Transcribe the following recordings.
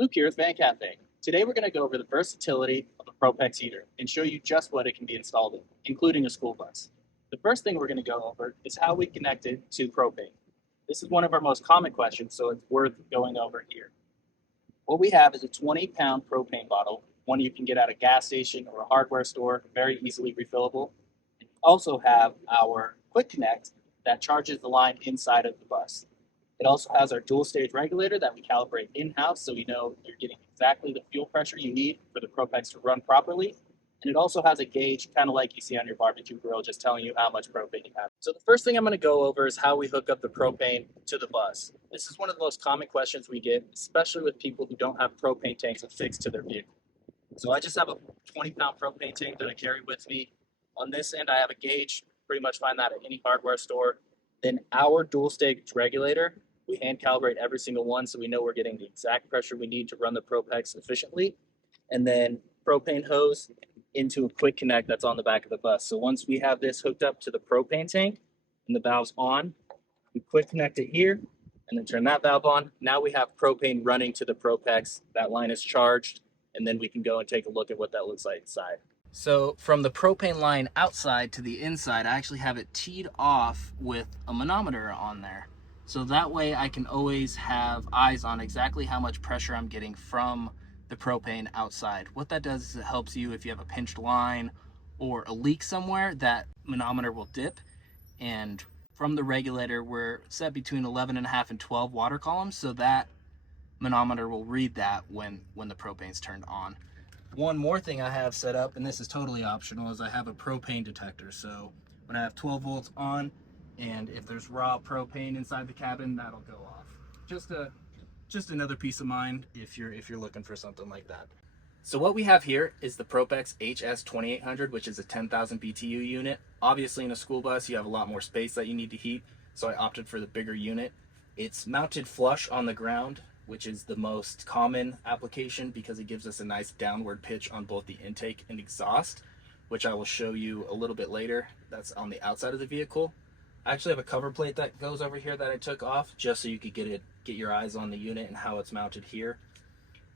Luke here with Van Cafe. Today we're going to go over the versatility of a Propex heater and show you just what it can be installed in, including a school bus. The first thing we're going to go over is how we connect it to propane. This is one of our most common questions, so it's worth going over here. What we have is a 20-pound propane bottle, one you can get at a gas station or a hardware store, very easily refillable. We also have our quick connect that charges the line inside of the bus. It also has our dual stage regulator that we calibrate in-house so we know you're getting exactly the fuel pressure you need for the Propex to run properly. And it also has a gauge, kind of like you see on your barbecue grill, just telling you how much propane you have. So the first thing I'm going to go over is how we hook up the propane to the bus. This is one of the most common questions we get, especially with people who don't have propane tanks affixed to their vehicle. So I just have a 20-pound propane tank that I carry with me. On this end, I have a gauge. Pretty much find that at any hardware store. Then our dual stage regulator, we hand calibrate every single one so we know we're getting the exact pressure we need to run the Propex efficiently. And then propane hose into a quick connect that's on the back of the bus. So once we have this hooked up to the propane tank and the valve's on, we quick connect it here and then turn that valve on. Now we have propane running to the Propex. That line is charged, and then we can go and take a look at what that looks like inside. So from the propane line outside to the inside, I actually have it teed off with a manometer on there. So that way I can always have eyes on exactly how much pressure I'm getting from the propane outside. What that does is it helps you if you have a pinched line or a leak somewhere, that manometer will dip. And from the regulator, we're set between 11.5 and 12 water columns, so that manometer will read that when the propane's turned on. One more thing I have set up, and this is totally optional, is I have a propane detector. So when I have 12 volts on, and if there's raw propane inside the cabin, that'll go off. Just another peace of mind if you're looking for something like that. So what we have here is the Propex HS2800, which is a 10,000 BTU unit. Obviously in a school bus, you have a lot more space that you need to heat, so I opted for the bigger unit. It's mounted flush on the ground, which is the most common application because it gives us a nice downward pitch on both the intake and exhaust, which I will show you a little bit later. That's on the outside of the vehicle. I actually have a cover plate that goes over here that I took off just so you could get your eyes on the unit and how it's mounted here.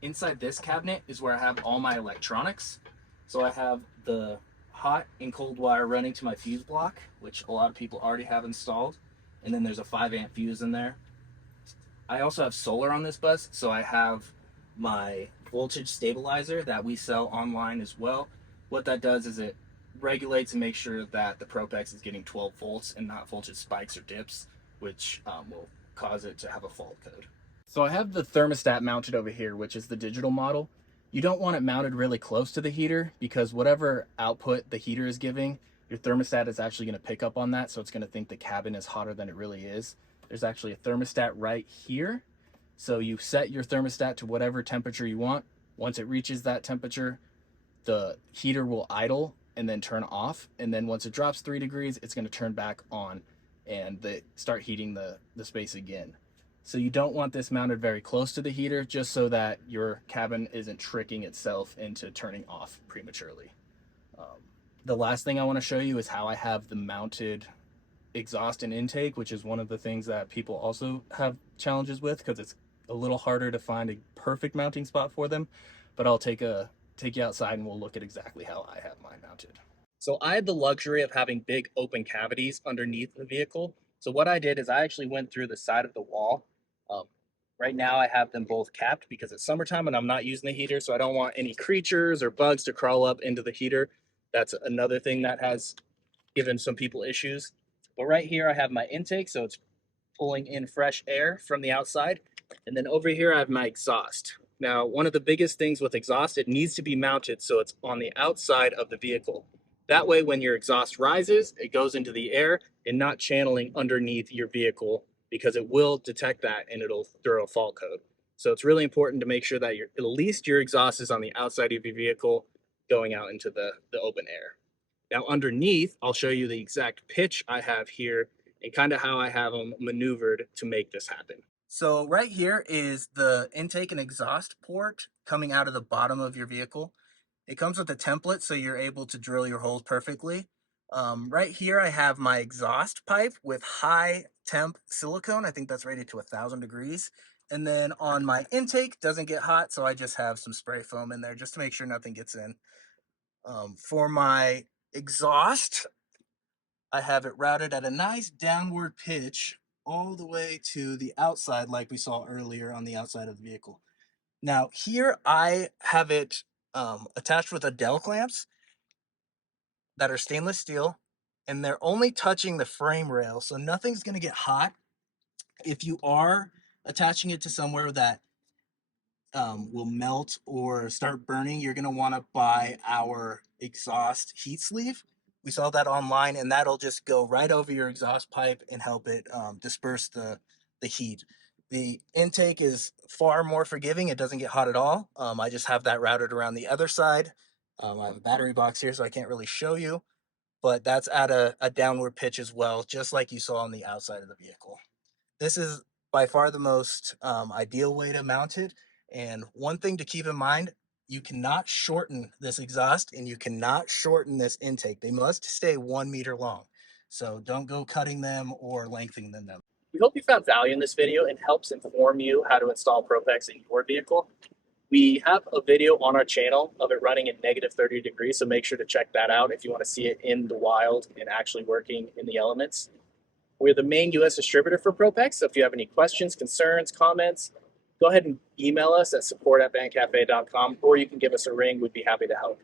Inside this cabinet is where I have all my electronics. So I have the hot and cold wire running to my fuse block, which a lot of people already have installed. And then there's a 5-amp fuse in there. I also have solar on this bus, so I have my voltage stabilizer that we sell online as well. What that does is it regulates and makes sure that the Propex is getting 12 volts and not voltage spikes or dips, which will cause it to have a fault code. So I have the thermostat mounted over here, which is the digital model. You don't want it mounted really close to the heater because whatever output the heater is giving, your thermostat is actually going to pick up on that, so it's going to think the cabin is hotter than it really is. There's actually a thermostat right here. So you set your thermostat to whatever temperature you want. Once it reaches that temperature, the heater will idle and then turn off. And then once it drops 3 degrees, it's going to turn back on and start heating the space again. So you don't want this mounted very close to the heater, just so that your cabin isn't tricking itself into turning off prematurely. The last thing I want to show you is how I have the mounted exhaust and intake, which is one of the things that people also have challenges with because it's a little harder to find a perfect mounting spot for them. But I'll take you outside and we'll look at exactly how I have mine mounted. So I had the luxury of having big open cavities underneath the vehicle. So what I did is I actually went through the side of the wall. Right now I have them both capped because it's summertime and I'm not using the heater, so I don't want any creatures or bugs to crawl up into the heater. That's another thing that has given some people issues. But right here I have my intake, so it's pulling in fresh air from the outside. And then over here I have my exhaust. Now, one of the biggest things with exhaust, it needs to be mounted so it's on the outside of the vehicle. That way, when your exhaust rises, it goes into the air and not channeling underneath your vehicle, because it will detect that and it'll throw a fault code. So it's really important to make sure that at least your exhaust is on the outside of your vehicle going out into the open air. Now underneath, I'll show you the exact pitch I have here and kind of how I have them maneuvered to make this happen. So right here is the intake and exhaust port coming out of the bottom of your vehicle. It comes with a template, so you're able to drill your holes perfectly. Right here I have my exhaust pipe with high temp silicone. I think that's rated to 1,000 degrees. And then on my intake, doesn't get hot, so I just have some spray foam in there just to make sure nothing gets in. For my exhaust, I have it routed at a nice downward pitch all the way to the outside, like we saw earlier on the outside of the vehicle. Now here I have it attached with Adele clamps that are stainless steel, and they're only touching the frame rail, so nothing's going to get hot. If you are attaching it to somewhere that will melt or start burning, you're going to want to buy our exhaust heat sleeve. We saw that online, and that'll just go right over your exhaust pipe and help it disperse the heat. The intake is far more forgiving. It doesn't get hot at all. I just have that routed around the other side. I have a battery box here, so I can't really show you, but that's at a downward pitch as well, just like you saw on the outside of the vehicle. This is by far the most ideal way to mount it. And one thing to keep in mind, you cannot shorten this exhaust and you cannot shorten this intake. They must stay 1 meter long. So don't go cutting them or lengthening them. We hope you found value in this video and helps inform you how to install Propex in your vehicle. We have a video on our channel of it running at -30 degrees, so make sure to check that out if you want to see it in the wild and actually working in the elements. We're the main US distributor for Propex, so if you have any questions, concerns, comments, go ahead and email us at support@vancafe.com, or you can give us a ring. We'd be happy to help.